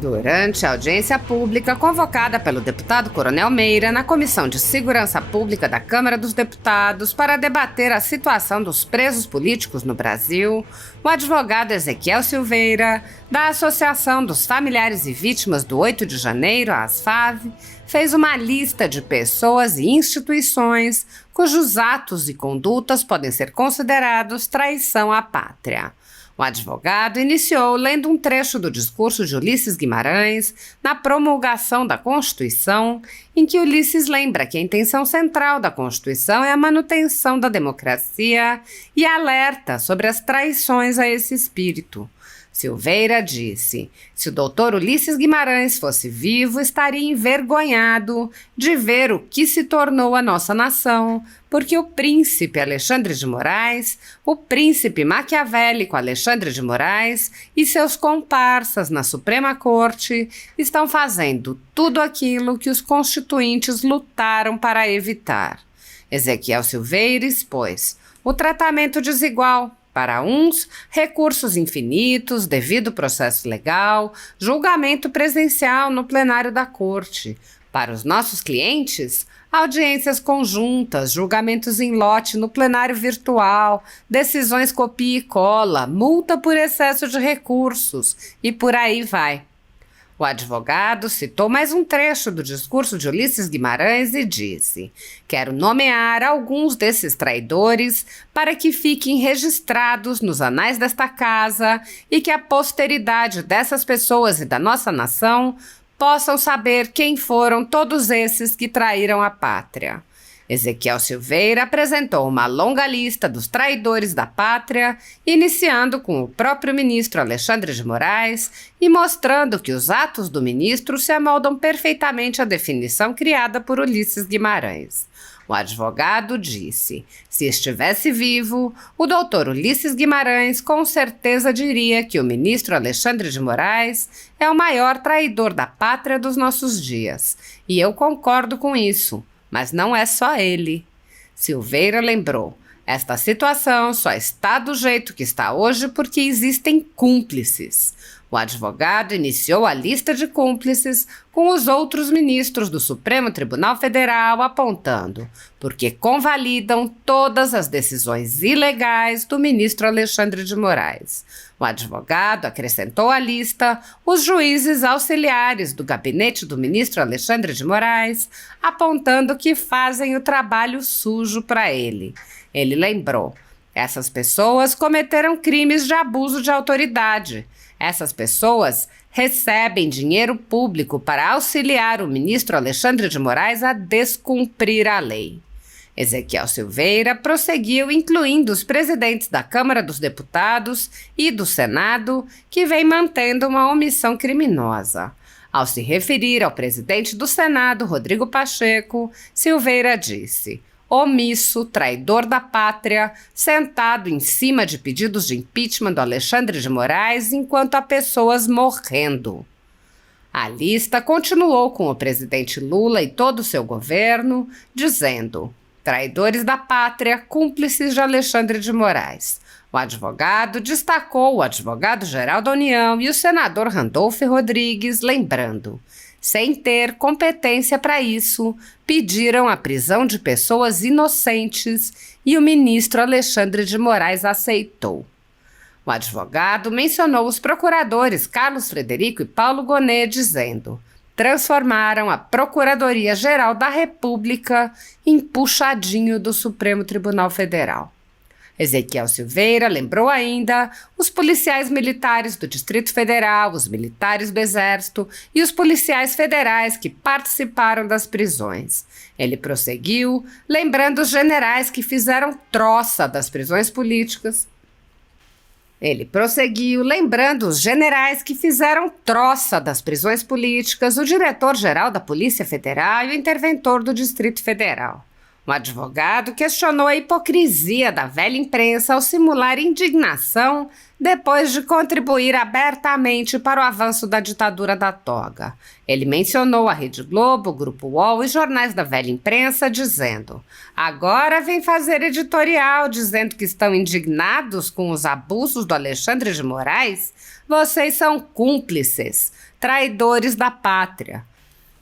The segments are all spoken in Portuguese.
Durante a audiência pública convocada pelo deputado Coronel Meira na Comissão de Segurança Pública da Câmara dos Deputados para debater a situação dos presos políticos no Brasil, o advogado Ezequiel Silveira, da Associação dos Familiares e Vítimas do 8 de Janeiro, a ASFAV, fez uma lista de pessoas e instituições cujos atos e condutas podem ser considerados traição à pátria. O advogado iniciou lendo um trecho do discurso de Ulisses Guimarães na promulgação da Constituição, em que Ulisses lembra que a intenção central da Constituição é a manutenção da democracia e alerta sobre as traições a esse espírito. Silveira disse: se o doutor Ulisses Guimarães fosse vivo, estaria envergonhado de ver o que se tornou a nossa nação, porque o príncipe Alexandre de Moraes, o príncipe maquiavélico Alexandre de Moraes e seus comparsas na Suprema Corte estão fazendo tudo aquilo que os constituintes lutaram para evitar. Ezequiel Silveira expôs o tratamento desigual. Para uns, recursos infinitos, devido processo legal, julgamento presencial no plenário da corte. Para os nossos clientes, audiências conjuntas, julgamentos em lote no plenário virtual, decisões copia e cola, multa por excesso de recursos e por aí vai. O advogado citou mais um trecho do discurso de Ulisses Guimarães e disse: quero nomear alguns desses traidores para que fiquem registrados nos anais desta casa e que a posteridade dessas pessoas e da nossa nação possam saber quem foram todos esses que traíram a pátria. Ezequiel Silveira apresentou uma longa lista dos traidores da pátria, iniciando com o próprio ministro Alexandre de Moraes e mostrando que os atos do ministro se amoldam perfeitamente à definição criada por Ulisses Guimarães. O advogado disse: se estivesse vivo, o doutor Ulisses Guimarães com certeza diria que o ministro Alexandre de Moraes é o maior traidor da pátria dos nossos dias. E eu concordo com isso. Mas não é só ele. Silveira lembrou: esta situação só está do jeito que está hoje porque existem cúmplices. O advogado iniciou a lista de cúmplices com os outros ministros do Supremo Tribunal Federal, apontando porque convalidam todas as decisões ilegais do ministro Alexandre de Moraes. O advogado acrescentou à lista os juízes auxiliares do gabinete do ministro Alexandre de Moraes, apontando que fazem o trabalho sujo para ele. Ele lembrou: essas pessoas cometeram crimes de abuso de autoridade. Essas pessoas recebem dinheiro público para auxiliar o ministro Alexandre de Moraes a descumprir a lei. Ezequiel Silveira prosseguiu incluindo os presidentes da Câmara dos Deputados e do Senado, que vem mantendo uma omissão criminosa. Ao se referir ao presidente do Senado, Rodrigo Pacheco, Silveira disse: omisso, traidor da pátria, sentado em cima de pedidos de impeachment do Alexandre de Moraes enquanto há pessoas morrendo. A lista continuou com o presidente Lula e todo o seu governo, dizendo: traidores da pátria, cúmplices de Alexandre de Moraes. O advogado destacou o advogado-geral da União e o senador Randolfo Rodrigues, lembrando: sem ter competência para isso, pediram a prisão de pessoas inocentes e o ministro Alexandre de Moraes aceitou. O advogado mencionou os procuradores Carlos Frederico e Paulo Gonet, dizendo: transformaram a Procuradoria-Geral da República em puxadinho do Supremo Tribunal Federal. Ezequiel Silveira lembrou ainda os policiais militares do Distrito Federal, os militares do Exército e os policiais federais que participaram das prisões. Ele prosseguiu, lembrando os generais que fizeram troça das prisões políticas. O diretor-geral da Polícia Federal e o interventor do Distrito Federal. Um advogado questionou a hipocrisia da velha imprensa ao simular indignação depois de contribuir abertamente para o avanço da ditadura da toga. Ele mencionou a Rede Globo, o Grupo UOL e jornais da velha imprensa, dizendo: agora vem fazer editorial dizendo que estão indignados com os abusos do Alexandre de Moraes? Vocês são cúmplices, traidores da pátria.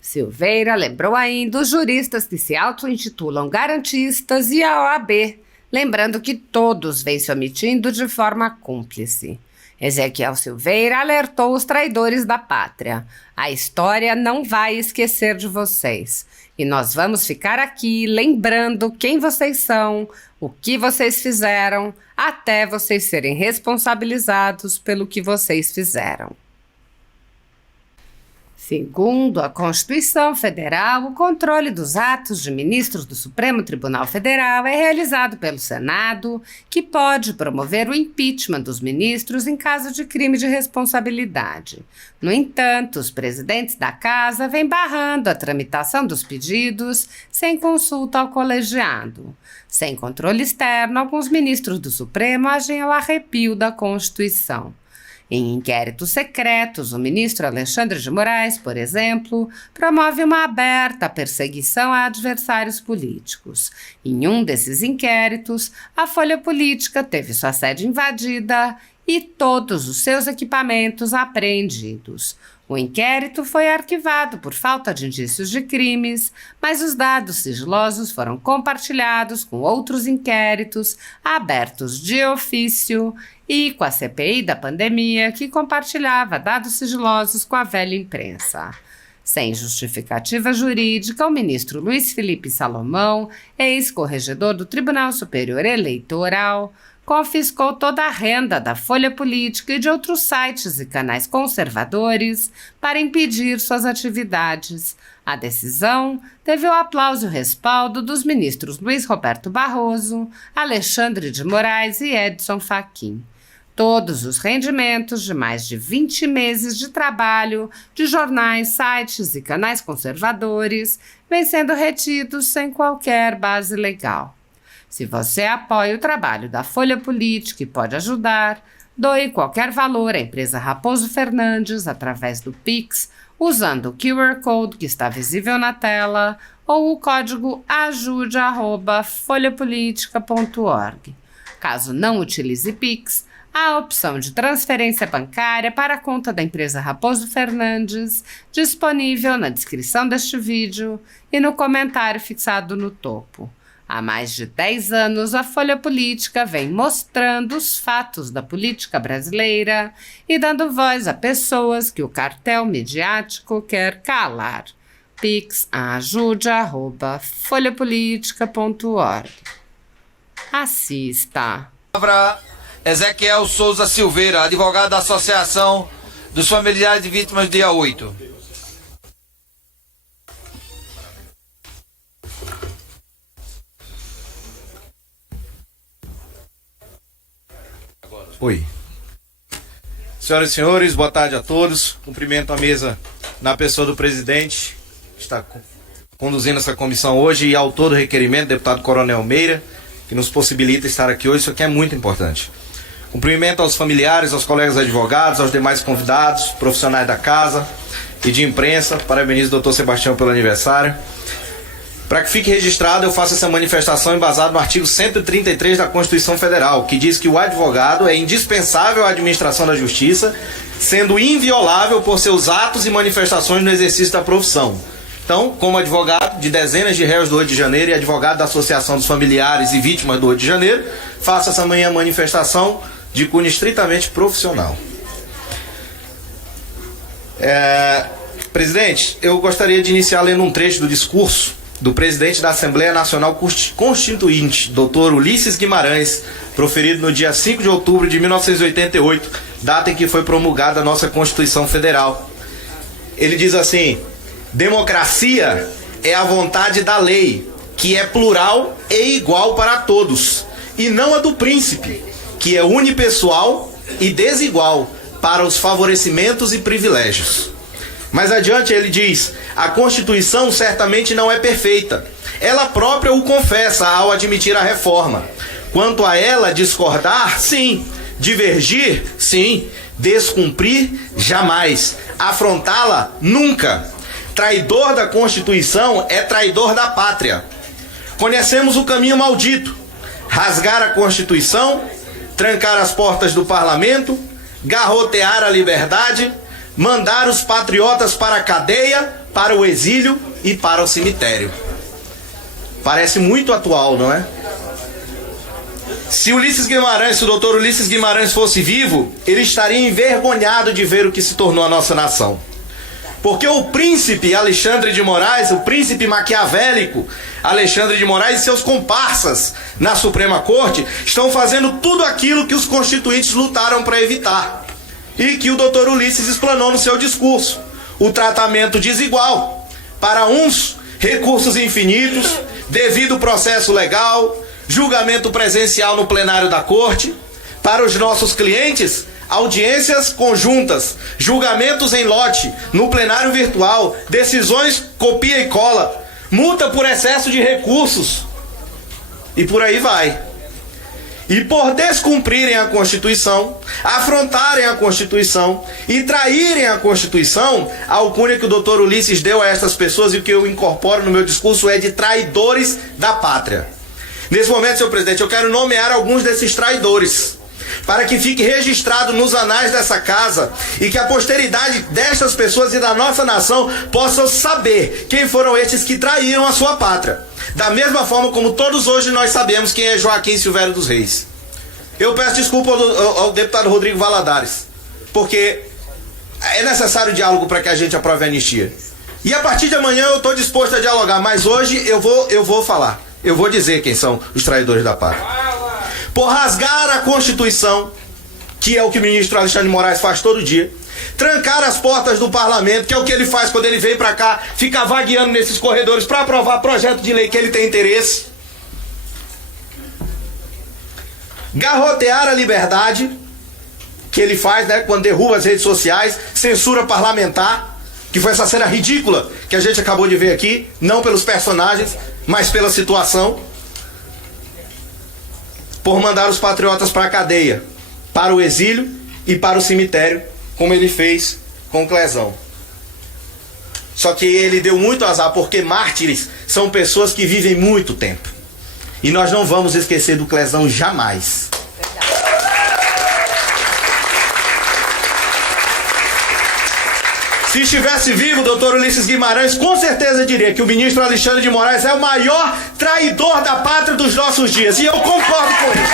Silveira lembrou ainda os juristas que se auto-intitulam garantistas e a OAB, lembrando que todos vêm se omitindo de forma cúmplice. Ezequiel Silveira alertou os traidores da pátria. A história não vai esquecer de vocês. E nós vamos ficar aqui lembrando quem vocês são, o que vocês fizeram, até vocês serem responsabilizados pelo que vocês fizeram. Segundo a Constituição Federal, o controle dos atos de ministros do Supremo Tribunal Federal é realizado pelo Senado, que pode promover o impeachment dos ministros em caso de crime de responsabilidade. No entanto, os presidentes da Casa vêm barrando a tramitação dos pedidos sem consulta ao colegiado. Sem controle externo, alguns ministros do Supremo agem ao arrepio da Constituição. Em inquéritos secretos, o ministro Alexandre de Moraes, por exemplo, promove uma aberta perseguição a adversários políticos. Em um desses inquéritos, a Folha Política teve sua sede invadida e todos os seus equipamentos apreendidos. O inquérito foi arquivado por falta de indícios de crimes, mas os dados sigilosos foram compartilhados com outros inquéritos abertos de ofício e com a CPI da pandemia, que compartilhava dados sigilosos com a velha imprensa. Sem justificativa jurídica, o ministro Luiz Felipe Salomão, ex-corregedor do Tribunal Superior Eleitoral, confiscou toda a renda da Folha Política e de outros sites e canais conservadores para impedir suas atividades. A decisão teve o aplauso e o respaldo dos ministros Luiz Roberto Barroso, Alexandre de Moraes e Edson Fachin. Todos os rendimentos de mais de 20 meses de trabalho de jornais, sites e canais conservadores vêm sendo retidos sem qualquer base legal. Se você apoia o trabalho da Folha Política e pode ajudar, doe qualquer valor à empresa Raposo Fernandes através do Pix, usando o QR Code que está visível na tela ou o código ajude@folhapolitica.org. Caso não utilize Pix, há a opção de transferência bancária para a conta da empresa Raposo Fernandes, disponível na descrição deste vídeo e no comentário fixado no topo. Há mais de 10 anos, a Folha Política vem mostrando os fatos da política brasileira e dando voz a pessoas que o cartel midiático quer calar. pix@ajude@folhapolitica.org. Assista. Palavra Ezequiel Souza Silveira, advogado da Associação dos Familiares de Vítimas do dia 8. Oi. Senhoras e senhores, boa tarde a todos. Cumprimento a mesa na pessoa do presidente, que está conduzindo essa comissão hoje, e autor do requerimento, deputado Coronel Meira, que nos possibilita estar aqui hoje. Isso aqui é muito importante. Cumprimento aos familiares, aos colegas advogados, aos demais convidados, profissionais da casa e de imprensa. Parabenizo o doutor Sebastião pelo aniversário. Para que fique registrado, eu faço essa manifestação embasada no artigo 133 da Constituição Federal, que diz que o advogado é indispensável à administração da justiça, sendo inviolável por seus atos e manifestações no exercício da profissão. Então, como advogado de dezenas de réus do 8 de janeiro e advogado da Associação dos Familiares e Vítimas do 8 de janeiro, faço essa manhã manifestação de cunho estritamente profissional. Presidente, eu gostaria de iniciar lendo um trecho do discurso do presidente da Assembleia Nacional Constituinte, Dr. Ulisses Guimarães, proferido no dia 5 de outubro de 1988, data em que foi promulgada a nossa Constituição Federal. Ele diz assim: democracia é a vontade da lei, que é plural e igual para todos, e não a do príncipe, que é unipessoal e desigual para os favorecimentos e privilégios. Mais adiante ele diz: a Constituição certamente não é perfeita. ela própria o confessa ao admitir a reforma. Quanto a ela, discordar, sim. Divergir, sim. Descumprir, jamais. Afrontá-la, nunca. Traidor da Constituição é traidor da pátria. Conhecemos o caminho maldito: rasgar a Constituição, trancar as portas do parlamento, garrotear a liberdade, mandar os patriotas para a cadeia, para o exílio e para o cemitério. Parece muito atual, não é? Se o doutor Ulisses Guimarães fosse vivo, ele estaria envergonhado de ver o que se tornou a nossa nação. Porque o príncipe Alexandre de Moraes, o príncipe maquiavélico Alexandre de Moraes e seus comparsas na Suprema Corte estão fazendo tudo aquilo que os constituintes lutaram para evitar. E que o doutor Ulisses explanou no seu discurso: o tratamento desigual. Para uns, recursos infinitos, devido processo legal, julgamento presencial no plenário da corte. Para os nossos clientes, audiências conjuntas, julgamentos em lote, no plenário virtual, decisões copia e cola, multa por excesso de recursos. E por aí vai. E por descumprirem a Constituição, afrontarem a Constituição e traírem a Constituição, a alcunha que o doutor Ulisses deu a estas pessoas e o que eu incorporo no meu discurso é de traidores da pátria. Nesse momento, senhor presidente, eu quero nomear alguns desses traidores, para que fique registrado nos anais dessa casa e que a posteridade destas pessoas e da nossa nação possam saber quem foram estes que traíram a sua pátria. Da mesma forma como todos hoje nós sabemos quem é Joaquim Silvério dos Reis. Eu peço desculpa ao deputado Rodrigo Valadares, porque é necessário diálogo para que a gente aprove a anistia. E a partir de amanhã eu estou disposto a dialogar, mas hoje eu vou falar. Eu vou dizer quem são os traidores da pátria. Por rasgar a Constituição, que é o que o ministro Alexandre de Moraes faz todo dia, trancar as portas do parlamento, que é o que ele faz quando ele vem para cá, fica vagueando nesses corredores para aprovar projeto de lei que ele tem interesse, garrotear a liberdade, que ele faz, né, quando derruba as redes sociais, censura parlamentar, que foi essa cena ridícula que a gente acabou de ver aqui, não pelos personagens, mas pela situação. Por mandar os patriotas para a cadeia, para o exílio e para o cemitério, como ele fez com Clesão. Só que ele deu muito azar, porque mártires são pessoas que vivem muito tempo. E nós não vamos esquecer do Clesão jamais. Se estivesse vivo, o doutor Ulisses Guimarães com certeza diria que o ministro Alexandre de Moraes é o maior traidor da pátria dos nossos dias. E eu concordo com isso.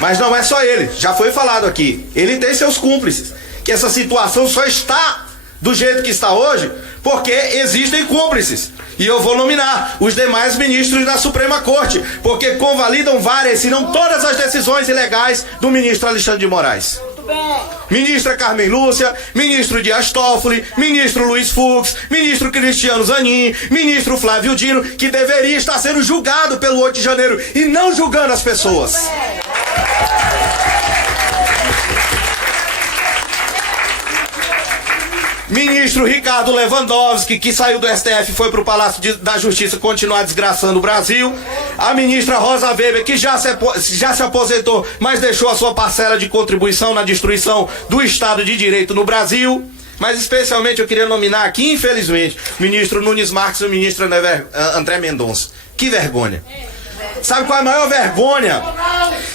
Mas não é só ele, já foi falado aqui. Ele tem seus cúmplices. Que essa situação só está do jeito que está hoje porque existem cúmplices. E eu vou nominar os demais ministros da Suprema Corte, porque convalidam várias, se não todas as decisões ilegais do ministro Alexandre de Moraes. Ministra Carmen Lúcia, ministro Dias Toffoli, ministro Luiz Fux, ministro Cristiano Zanin, ministro Flávio Dino, que deveria estar sendo julgado pelo 8 de janeiro e não julgando as pessoas. Ministro Ricardo Lewandowski, que saiu do STF e foi para o Palácio da Justiça continuar desgraçando o Brasil. A ministra Rosa Weber, que já se aposentou, mas deixou a sua parcela de contribuição na destruição do Estado de Direito no Brasil. Mas especialmente eu queria nominar aqui, infelizmente, o ministro Nunes Marques e o ministro André Mendonça. Que vergonha. Sabe qual é a maior vergonha?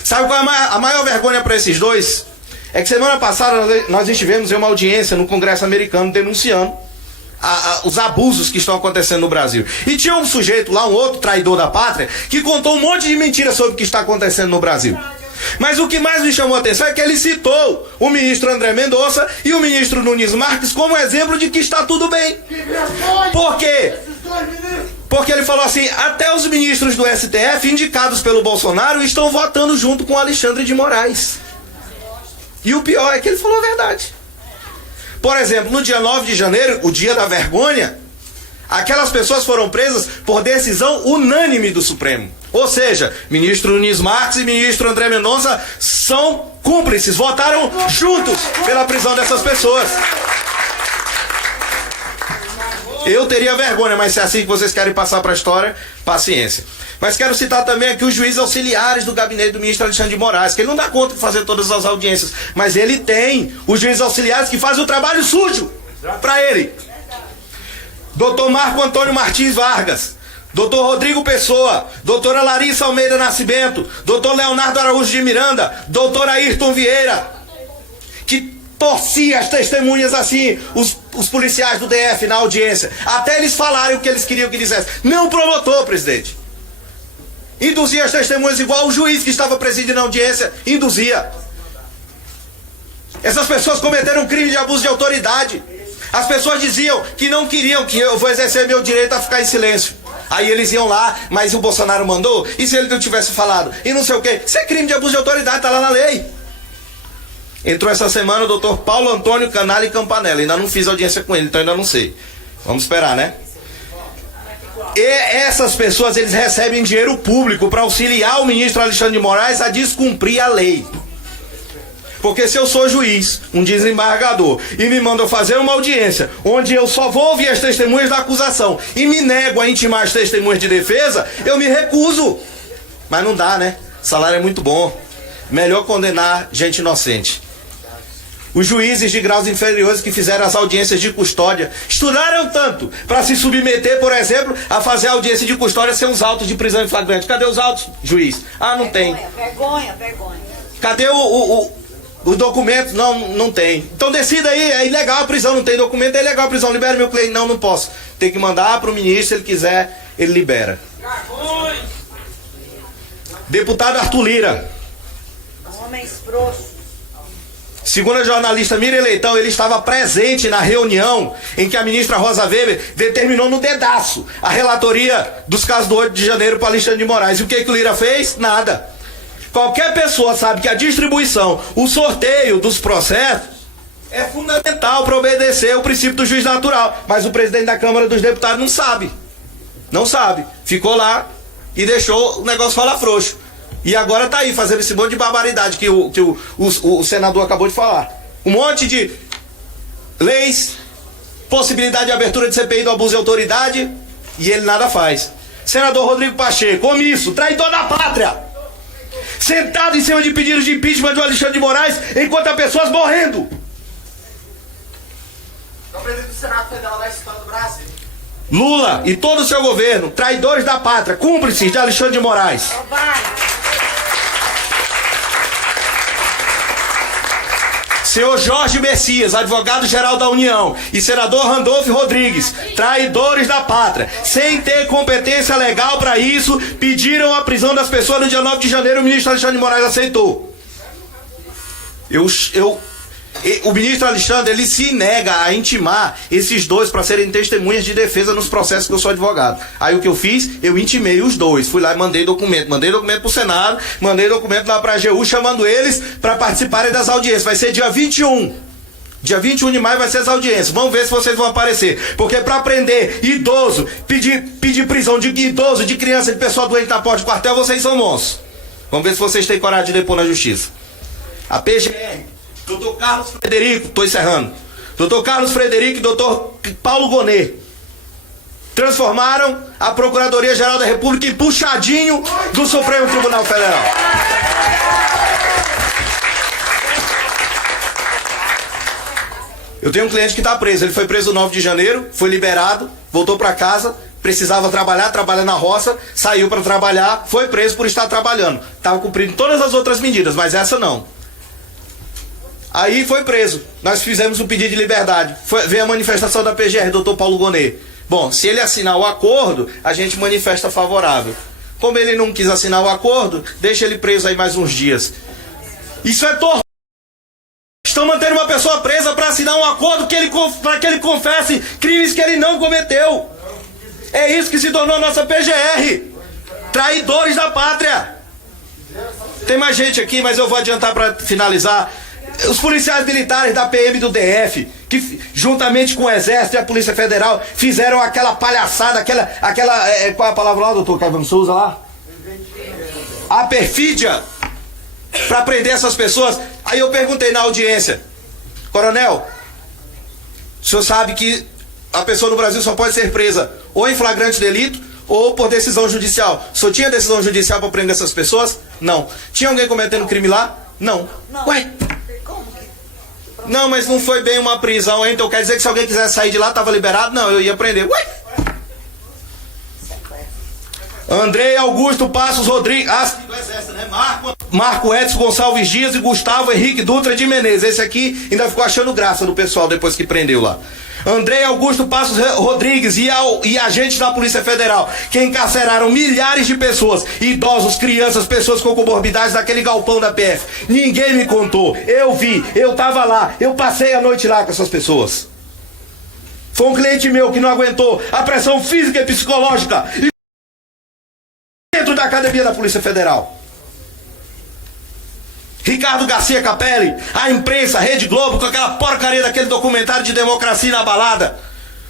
Sabe qual é a maior vergonha para esses dois? É que semana passada nós estivemos em uma audiência no Congresso americano denunciando os abusos que estão acontecendo no Brasil. E tinha um sujeito lá, um outro traidor da pátria, que contou um monte de mentiras sobre o que está acontecendo no Brasil. Mas o que mais me chamou a atenção é que ele citou o ministro André Mendonça e o ministro Nunes Marques como exemplo de que está tudo bem. Por quê? Porque ele falou assim: até os ministros do STF indicados pelo Bolsonaro estão votando junto com Alexandre de Moraes. E o pior é que ele falou a verdade. Por exemplo, no dia 9 de janeiro, o dia da vergonha, aquelas pessoas foram presas por decisão unânime do Supremo. Ou seja, ministro Nunes Marques e ministro André Mendonça são cúmplices, votaram juntos pela prisão dessas pessoas. Eu teria vergonha, mas se é assim que vocês querem passar para a história, paciência. Mas quero citar também aqui os juízes auxiliares do gabinete do ministro Alexandre de Moraes, que ele não dá conta de fazer todas as audiências, mas ele tem os juízes auxiliares que fazem o trabalho sujo para ele. Doutor Marco Antônio Martins Vargas, doutor Rodrigo Pessoa, doutora Larissa Almeida Nascimento, doutor Leonardo Araújo de Miranda, doutor Ayrton Vieira, que torcia as testemunhas assim, os policiais do DF na audiência, até eles falarem o que eles queriam que dissesse. Não o promotor, presidente. Induzia as testemunhas igual o juiz que estava presidindo a audiência induzia. Essas pessoas cometeram um crime de abuso de autoridade. As pessoas diziam que não queriam, que eu vou exercer meu direito a ficar em silêncio. Aí eles iam lá, mas o Bolsonaro mandou, e se ele não tivesse falado? E não sei o quê. Isso é crime de abuso de autoridade, tá lá na lei. Entrou essa semana o doutor Paulo Antônio Canali Campanella. Ainda não fiz audiência com ele, então ainda não sei. Vamos esperar, né? E essas pessoas, eles recebem dinheiro público para auxiliar o ministro Alexandre de Moraes a descumprir a lei. Porque se eu sou juiz, um desembargador, e me mandam fazer uma audiência onde eu só vou ouvir as testemunhas da acusação e me nego a intimar as testemunhas de defesa, eu me recuso. Mas não dá, né? O salário é muito bom. Melhor condenar gente inocente. Os juízes de graus inferiores que fizeram as audiências de custódia estudaram tanto para se submeter, por exemplo, a fazer a audiência de custódia sem os autos de prisão em flagrante. Cadê os autos, juiz? Ah, não tem. Vergonha. Cadê os documentos? Não tem. Então decida aí, é ilegal a prisão, não tem documento, é ilegal a prisão. Libera meu cliente. Não posso. Tem que mandar para o ministro, se ele quiser, ele libera. Deputado Arthur Lira. Homens frouxos. Segundo a jornalista Miriam Leitão, ele estava presente na reunião em que a ministra Rosa Weber determinou no dedaço a relatoria dos casos do 8 de janeiro para Alexandre de Moraes. E o que o Lira fez? Nada. Qualquer pessoa sabe que a distribuição, o sorteio dos processos é fundamental para obedecer o princípio do juiz natural. Mas o presidente da Câmara dos Deputados não sabe. Não sabe. Ficou lá e deixou o negócio falar frouxo. E agora tá aí fazendo esse monte de barbaridade que o senador acabou de falar. Um monte de leis, possibilidade de abertura de CPI do abuso de autoridade, e ele nada faz. Senador Rodrigo Pacheco, omisso, traidor da pátria, sentado em cima de pedidos de impeachment do Alexandre de Moraes, enquanto há pessoas morrendo. É o presidente do Senado Federal da história do Brasil. Lula e todo o seu governo, traidores da pátria, cúmplices de Alexandre de Moraes. Senhor Jorge Messias, advogado-geral da União, e senador Randolfo Rodrigues, traidores da pátria, sem ter competência legal para isso, pediram a prisão das pessoas no dia 9 de janeiro, o ministro Alexandre de Moraes aceitou. O ministro Alexandre, ele se nega a intimar esses dois para serem testemunhas de defesa nos processos que eu sou advogado. Aí o que eu fiz? Eu intimei os dois. Fui lá e mandei documento pro Senado, mandei documento lá pra AGU, chamando eles para participarem das audiências. Vai ser dia 21. Dia 21 de maio vai ser as audiências. Vamos ver se vocês vão aparecer. Porque para prender idoso, pedir prisão de idoso, de criança, de pessoa doente na porta de quartel, vocês são monstros. Vamos ver se vocês têm coragem de depor na justiça. A PGR, doutor Carlos Frederico, estou encerrando. Doutor Carlos Frederico e doutor Paulo Gonet transformaram a Procuradoria-Geral da República em puxadinho do Supremo Tribunal Federal. Eu tenho um cliente que está preso. Ele foi preso no 9 de janeiro, foi liberado, voltou para casa, precisava trabalha na roça, saiu para trabalhar, foi preso por estar trabalhando. Estava cumprindo todas as outras medidas, mas essa não. Aí foi preso. Nós fizemos um pedido de liberdade. Veio a manifestação da PGR, doutor Paulo Gonet. Bom, se ele assinar o acordo, a gente manifesta favorável. Como ele não quis assinar o acordo, deixa ele preso aí mais uns dias. Isso é tortura. Estão mantendo uma pessoa presa para assinar um acordo para que ele confesse crimes que ele não cometeu. É isso que se tornou a nossa PGR. Traidores da pátria. Tem mais gente aqui, mas eu vou adiantar para finalizar. Os policiais militares da PM do DF, que juntamente com o Exército e a Polícia Federal fizeram aquela palhaçada, qual é a palavra lá, doutor Caio Souza lá? A perfídia, para prender essas pessoas. Aí eu perguntei na audiência, coronel, o senhor sabe que a pessoa no Brasil só pode ser presa ou em flagrante delito ou por decisão judicial. Só tinha decisão judicial para prender essas pessoas? Não. Tinha alguém cometendo crime lá? Não. Ué? Não, mas não foi bem uma prisão, então quer dizer que se alguém quisesse sair de lá, estava liberado? Não, eu ia prender. Ué? Andrei Augusto Passos Rodrigues, do Exército, né? Marco Edson Gonçalves Dias e Gustavo Henrique Dutra de Menezes. Esse aqui ainda ficou achando graça do pessoal depois que prendeu lá. Andrei Augusto Passos Rodrigues e agentes da Polícia Federal, que encarceraram milhares de pessoas, idosos, crianças, pessoas com comorbidades naquele galpão da PF. Ninguém me contou, eu vi, eu tava lá, eu passei a noite lá com essas pessoas. Foi um cliente meu que não aguentou a pressão física e psicológica dentro da academia da Polícia Federal. Ricardo Garcia Capelli, a imprensa, Rede Globo, com aquela porcaria daquele documentário de democracia inabalada.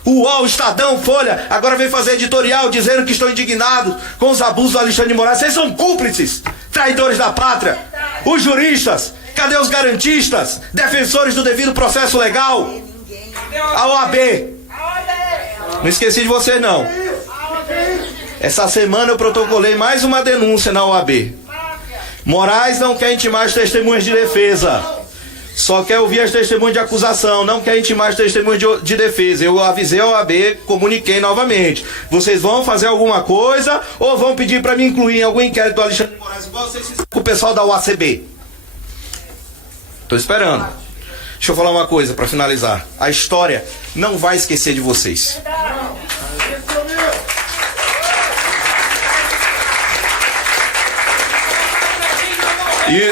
O UOL, Estadão, Folha, agora vem fazer editorial dizendo que estão indignados com os abusos do Alexandre de Moraes. Vocês são cúmplices, traidores da pátria. Os juristas, cadê os garantistas, defensores do devido processo legal? A OAB. Não esqueci de vocês, não. Essa semana eu protocolei mais uma denúncia na OAB. Moraes não quer intimar as testemunhas de defesa, só quer ouvir as testemunhas de acusação, não quer intimar as testemunhas de defesa. Eu avisei a OAB, comuniquei novamente. Vocês vão fazer alguma coisa ou vão pedir para me incluir em algum inquérito do Alexandre de Moraes, igual vocês fizeram com o pessoal da UACB? Tô esperando. Deixa eu falar uma coisa para finalizar. A história não vai esquecer de vocês.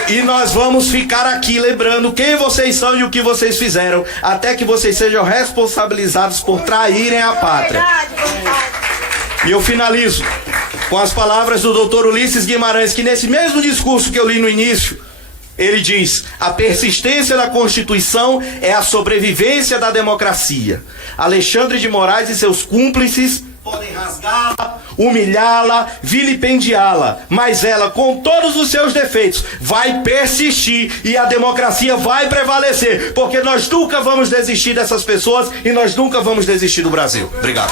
E nós vamos ficar aqui lembrando quem vocês são e o que vocês fizeram, até que vocês sejam responsabilizados por traírem a pátria. E eu finalizo com as palavras do Dr. Ulisses Guimarães, que nesse mesmo discurso que eu li no início, ele diz: a persistência da Constituição é a sobrevivência da democracia. Alexandre de Moraes e seus cúmplices podem rasgá-la, humilhá-la, vilipendiá-la, mas ela, com todos os seus defeitos, vai persistir e a democracia vai prevalecer, porque nós nunca vamos desistir dessas pessoas e nós nunca vamos desistir do Brasil. Obrigado.